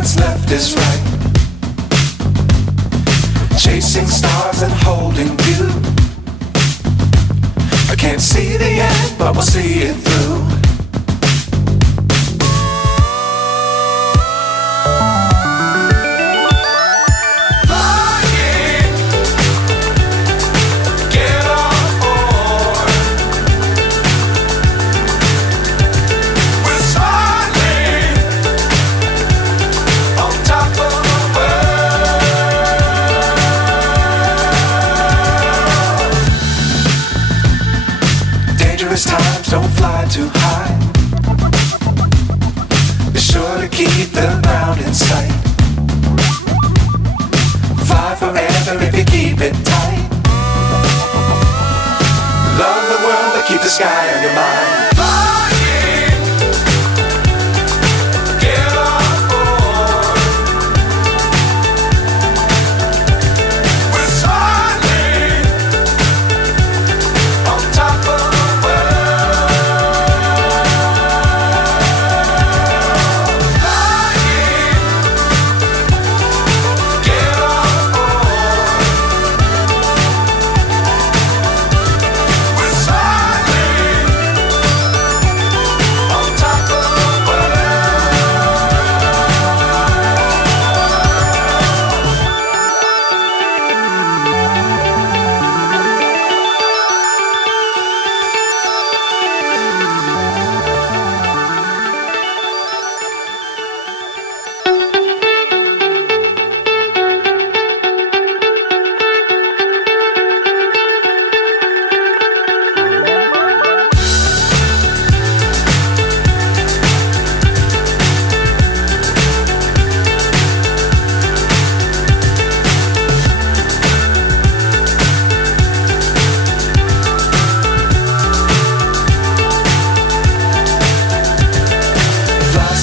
what's left is right. Chasing stars and holding you. I can't see the end, but we'll see it through. Times don't fly too high. Be sure to keep the ground in sight. Fly forever if you keep it tight. Love the world but keep the sky on your mind.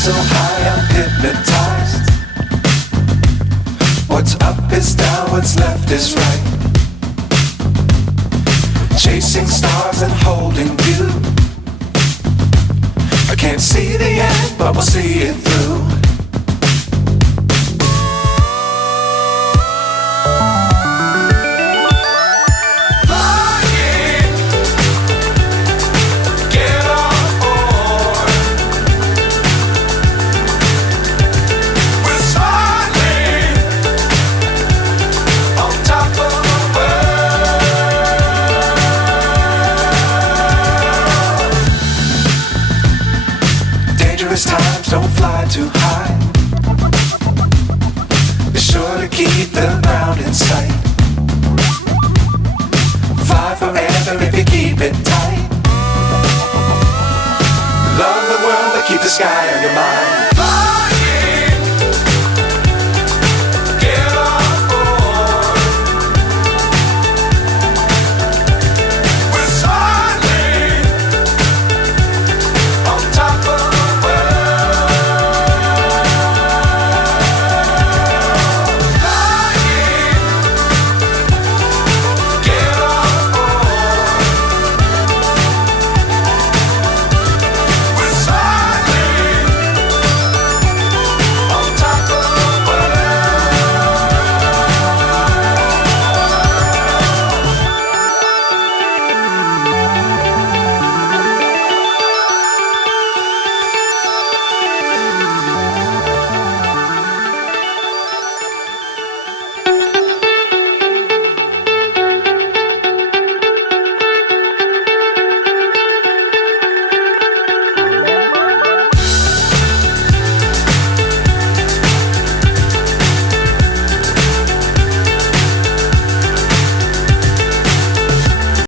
So high I'm hypnotized. What's up is down, what's left is right. Chasing stars and holding you. I can't see the end, but we'll see it through. Times don't fly too high. Be sure to keep the ground in sight. Fly forever if you keep it tight. Love the world but keep the sky on your mind.